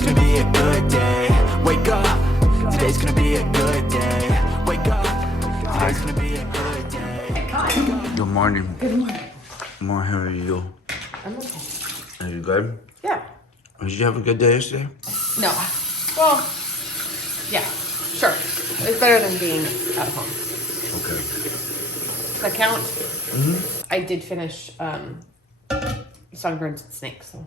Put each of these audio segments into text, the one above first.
Today's gonna be a good day. Wake up. Today's gonna be a good day. Wake up. Today's gonna be a good day. Good morning. Good morning. Good morning, how are you? I'm okay. Are you good? Yeah. Did you have a good day yesterday? No. Well, yeah, sure. It's better than being at home. Okay. Does that count? Mm-hmm. I did finish Songbirds and Snakes. So.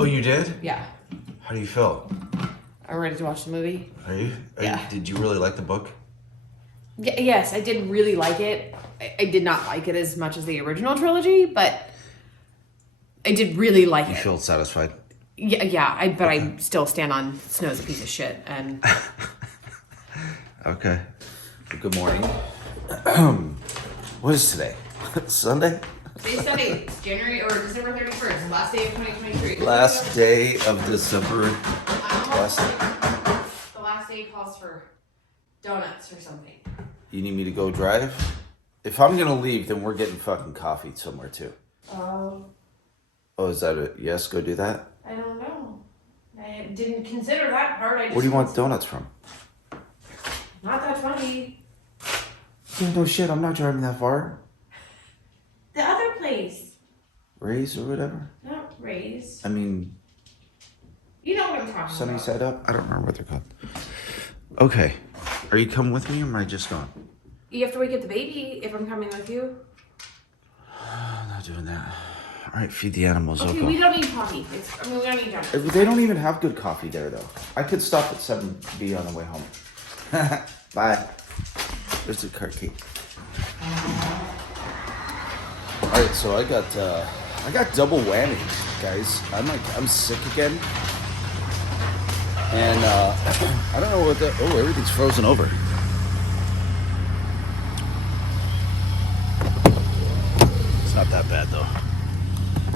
Oh, you did? Yeah. How do you feel? I'm ready to watch the movie. Are you? Yeah. Did you really like the book? Yes, I did really like it. I did not like it as much as the original trilogy, but I did really like it. You feel satisfied? Yeah, I still stand on Snow's a piece of shit. And Okay. Good morning. What is today? Sunday? Today's Sunday, January or December 31st, last day of 2023. Last day of December. The last day calls for donuts or something. You need me to go drive? If I'm gonna leave, then we're getting fucking coffee somewhere too. Oh, is that a yes? Go do that? I don't know. I didn't consider that part. Where do you want donuts from? Not that funny. Yeah, no shit, I'm not driving that far. The other place. Ray's or whatever? Not Ray's. I mean, You know what I'm talking Sunny about. Side Up? I don't remember what they're called. Okay. Are you coming with me or am I just going? You have to wake up the baby if I'm coming with you. I'm not doing that. All right, feed the animals. Okay, I'll go. we don't need coffee. We don't need donuts. They don't even have good coffee there, though. I could stop at 7B on the way home. Bye. There's the cart key. All right, so I got double whammy, guys. I'm sick again, and I don't know what the. Oh, everything's frozen over. It's not that bad though.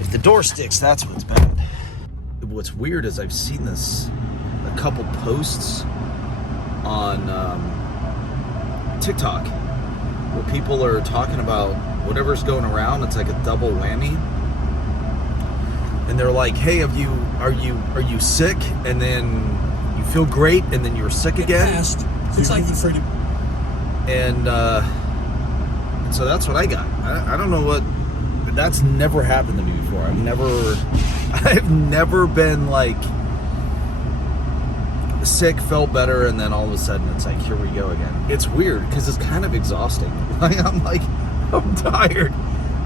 If the door sticks, that's what's bad. What's weird is I've seen a couple posts on TikTok where people are talking about whatever's going around. It's like a double whammy, and they're like, "Hey, are you sick?" And then you feel great, and then you're sick again. It's like you're afraid to... And so that's what I got. I don't know what. That's never happened to me before. I've never been like sick, felt better, and then all of a sudden it's like, here we go again. It's weird because it's kind of exhausting. I'm tired.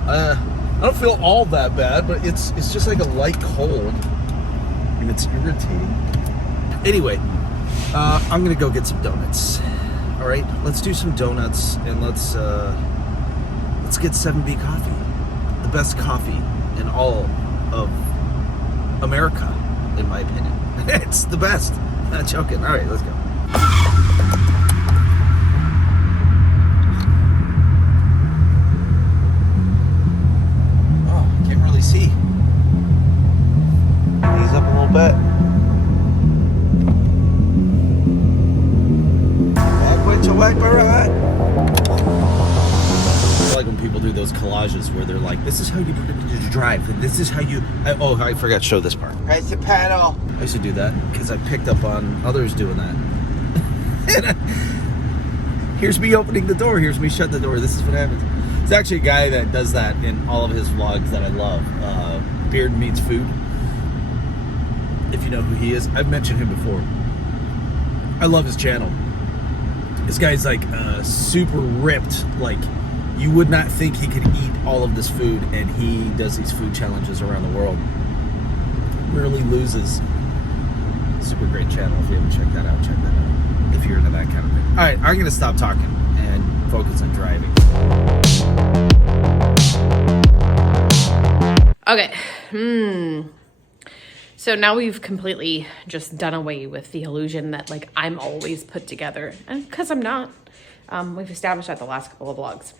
I don't feel all that bad, but it's just like a light cold, and it's irritating. Anyway, I'm gonna go get some donuts. All right, let's do some donuts, and let's get 7B coffee. The best coffee in all of America, in my opinion. It's the best. Not joking. All right, let's go. Oh, I can't really see. Ease up a little bit. Back with your whack right. I like when people do those collages where they're like, this is how you drive. This is how you... I forgot to show this part. Press the pedal. I used to do that because I picked up on others doing that. Here's me opening the door. Here's me shutting the door. This is what happens. There's actually a guy that does that in all of his vlogs that I love. Beard Meets Food. If you know who he is. I've mentioned him before. I love his channel. This guy's like super ripped. Like, you would not think he could eat all of this food, and he does these food challenges around the world. Rarely loses. Super great channel. If you haven't checked that out, check that out. If you're into that kind of thing. All right, I'm gonna stop talking and focus on driving. Okay. So now we've completely just done away with the illusion that like I'm always put together, and because I'm not. We've established that the last couple of vlogs.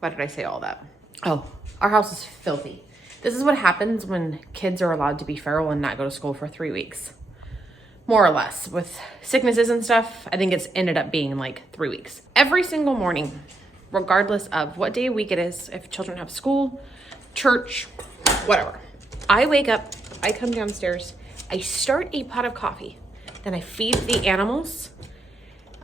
Why did I say all that? Oh, our house is filthy. This is what happens when kids are allowed to be feral and not go to school for 3 weeks. More or less. With sicknesses and stuff, I think it's ended up being like 3 weeks. Every single morning, regardless of what day of week it is, if children have school, church, whatever. I wake up I come downstairs, I start a pot of coffee, then I feed the animals,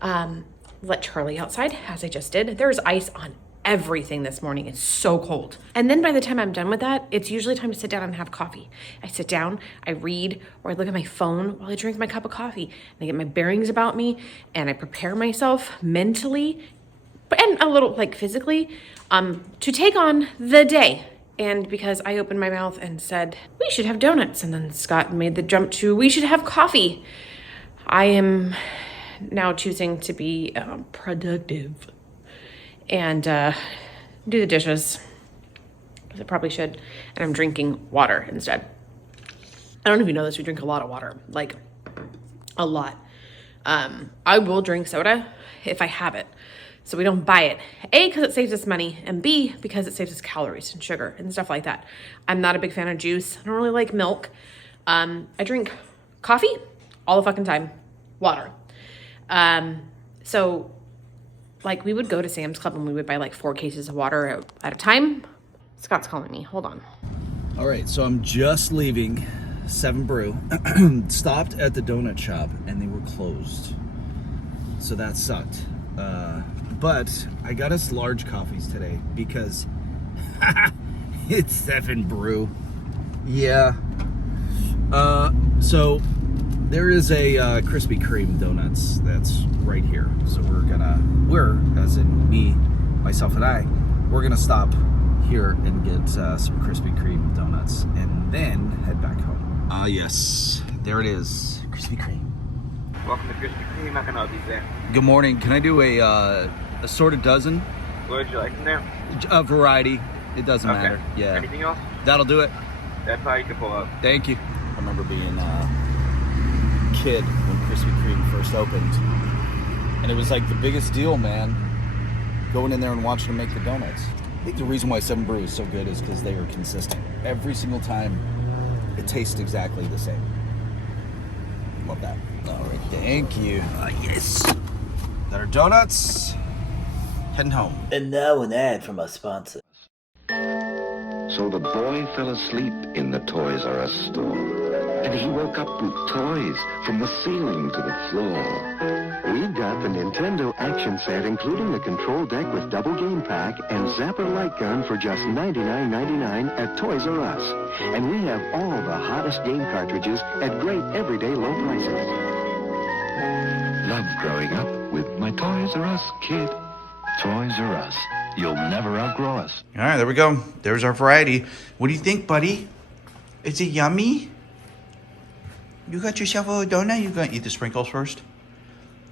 let Charlie outside, as I just did. There's ice on everything this morning. It's so cold. And then by the time I'm done with that, it's usually time to sit down and have coffee. I sit down, I read, or I look at my phone while I drink my cup of coffee. And I get my bearings about me, and I prepare myself mentally and a little like physically to take on the day. And because I opened my mouth and said, we should have donuts, and then Scott made the jump to, we should have coffee, I am now choosing to be productive and do the dishes, as I probably should, and I'm drinking water instead. I don't know if you know this, we drink a lot of water, like a lot. I will drink soda if I have it, so we don't buy it. A, because it saves us money, and B, because it saves us calories and sugar and stuff like that. I'm not a big fan of juice. I don't really like milk. I drink coffee all the fucking time, water. So like we would go to Sam's Club and we would buy like 4 cases of water at a time. Scott's calling me, hold on. All right, so I'm just leaving Seven Brew. Stopped at the donut shop and they were closed. So that sucked. But I got us large coffees today because it's Seven Brew. Yeah. So there is a Krispy Kreme donuts that's right here. So we're, as in me, myself, and I, we're gonna stop here and get some Krispy Kreme donuts and then head back home. Ah, yes, there it is, Krispy Kreme. Welcome to Krispy Kreme. How can I help you today? Good morning. Can I do a assorted dozen? What would you like in there? A variety. It doesn't matter. Yeah. Anything else? That'll do it. That's how you can pull up. Thank you. I remember being a kid when Krispy Kreme first opened, and it was like the biggest deal, man. Going in there and watching them make the donuts. I think the reason why Seven Brew is so good is because they are consistent. Every single time, it tastes exactly the same. Love that. All right, thank you. Yes. Got our donuts. Heading home. And now an ad from our sponsor. So the boy fell asleep in the Toys R Us store, and he woke up with toys from the ceiling to the floor. We've got the Nintendo action set, including the control deck with double game pack and Zapper light gun for just $99.99 at Toys R Us. And we have all the hottest game cartridges at great everyday low prices. Love growing up with my Toys R Us kid. Toys R Us. You'll never outgrow us. All right, there we go. There's our variety. What do you think, buddy? Is it yummy? You got yourself a donut? You gonna eat the sprinkles first?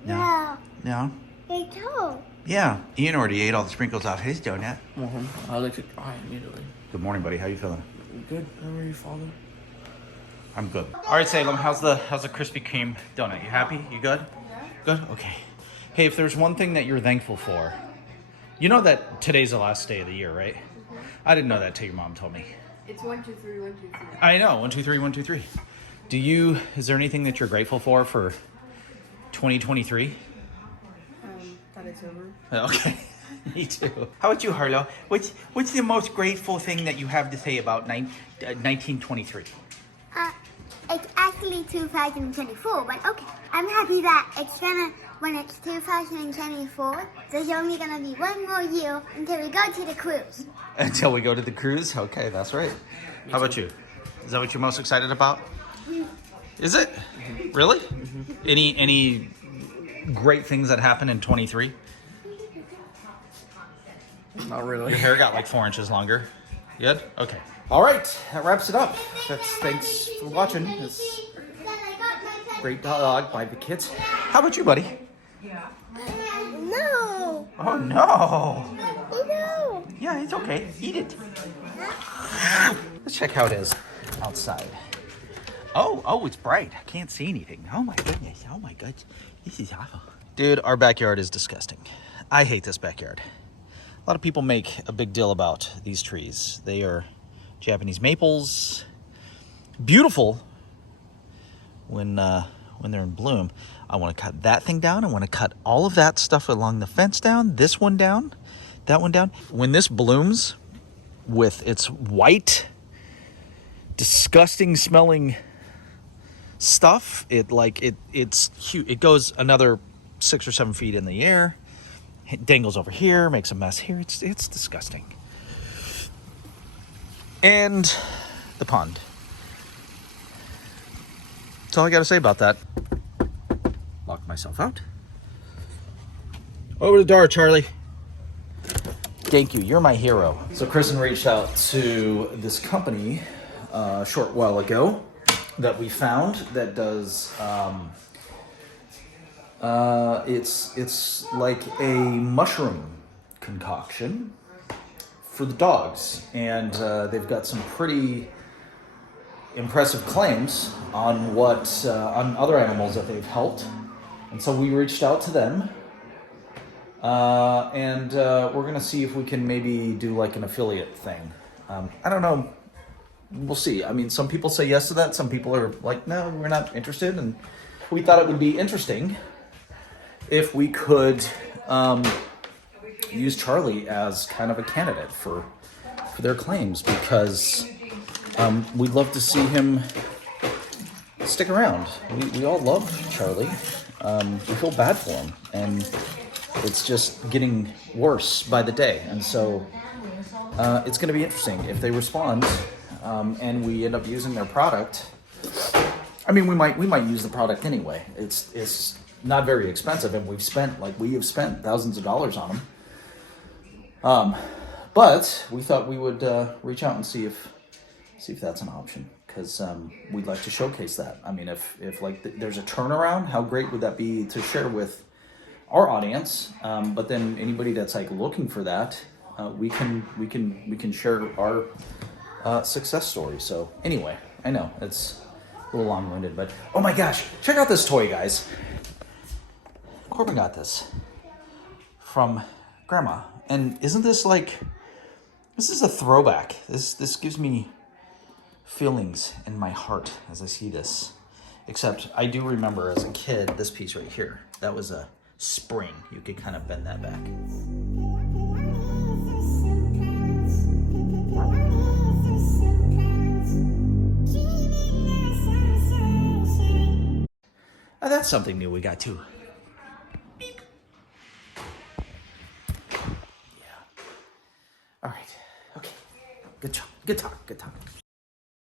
No. No? They do. Yeah. Ian already ate all the sprinkles off his donut. I like to try immediately. Good morning, buddy. How you feeling? Good. How are you, Father? I'm good. All right, Salem. How's the Krispy Kreme donut? You happy? You good? Yeah. Good. Okay. Hey, if there's one thing that you're thankful for, you know that today's the last day of the year, right? Mm-hmm. I didn't know that till your mom told me. It's 1, 2, 3, 1, 2, 3. I know. 1, 2, 3, 1, 2, 3. Is there anything that you're grateful for 2023? That it's over. Okay. Me too. How about you, Harlow? What's the most grateful thing that you have to say about 1923? It's actually 2024, but okay. I'm happy that when it's 2024, there's only gonna be 1 more year until we go to the cruise. Until we go to the cruise? Okay, that's right. How about you? Is that what you're most excited about? Is it? Mm-hmm. Really? Mm-hmm. Any great things that happened in 23? Not really. Your hair got like 4 inches longer. You good? Okay. All right, that wraps it up. Thanks for watching this great dialogue by the kids. How about you, buddy? No. Oh no. No. Yeah, it's okay. Eat it. Let's check how it is outside. Oh, it's bright. I can't see anything. Oh my goodness. Oh my goodness. This is awful. Dude, our backyard is disgusting. I hate this backyard. A lot of people make a big deal about these trees. They are Japanese maples. Beautiful when they're in bloom. I want to cut that thing down. I want to cut all of that stuff along the fence down. This one down. That one down. When this blooms with its white disgusting smelling stuff. It's huge. It goes another 6 or 7 feet in the air. It dangles over here, makes a mess here. It's disgusting. And the pond. That's all I gotta say about that. Lock myself out. Over the door, Charlie. Thank you, you're my hero. So Kristen reached out to this company a short while ago that we found that does, it's like a mushroom concoction for the dogs. And they've got some pretty impressive claims on on other animals that they've helped. And so we reached out to them. And we're gonna see if we can maybe do like an affiliate thing. I don't know. We'll see. I mean, some people say yes to that. Some people are like, no, we're not interested. And we thought it would be interesting if we could use Charlie as kind of a candidate for their claims, because we'd love to see him stick around. We all love Charlie. We feel bad for him, and it's just getting worse by the day. And so it's going to be interesting if they respond and we end up using their product. I mean, we might use the product anyway. It's not very expensive, and we have spent thousands of dollars on them. But we thought we would reach out and see if that's an option, because we'd like to showcase that. I mean, if there's a turnaround, how great would that be to share with our audience? But then anybody that's like looking for that, we can share our success story. So anyway, I know it's a little long-winded, but oh my gosh, check out this toy, guys. Corbin got this from Grandma, and isn't this like, this is a throwback. This gives me feelings in my heart as I see this. Except I do remember as a kid this piece right here. That was a spring. You could kind of bend that back. Oh, that's something new we got too. Beep. Yeah. All right. Okay. Good job. Good talk.